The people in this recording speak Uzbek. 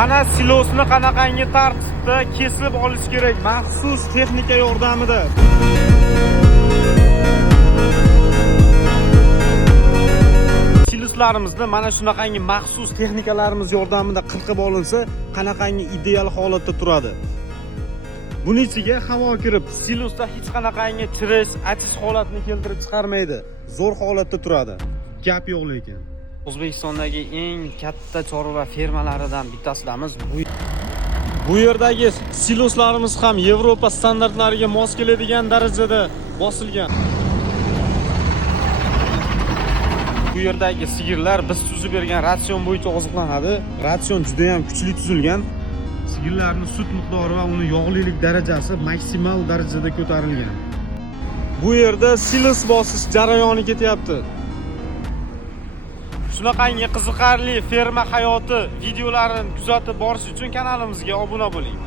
Mana silosni qanaqangi tartibda kesib olish kerak maxsus texnika yordamida. Siloslarimizni mana shunaqangi maxsus texnikalarimiz yordamida qirqib olinsa, qanaqangi ideal holatda turadi. Buning ichiga havo kirib, silosda hech qanaqangi chirish, achish holatini keltirib chiqarmaydi. Zo'r holatda turadi. Gap yo'q lekin. O'zbekistondagi eng katta chorva fermalaridan bittasidamiz. Bu yerdagi siloslarimiz ham Yevropa standartlariga mos keladigan darajada bosilgan. Bu yerdagi sigirlar biz tuzib bergan ratsion bo'yicha oziqlanadi. Ratsion juda ham kuchli tuzilgan. Sigirlarning sut miqdori va uni yog'lilik darajasi maksimal darajada ko'tarilgan. Bu yerda silos bosish jarayoni ketyapti. Shunaqangi qiziqarli ferma hayoti videolarini kuzatib borish uchun kanalimizga obuna bo'ling.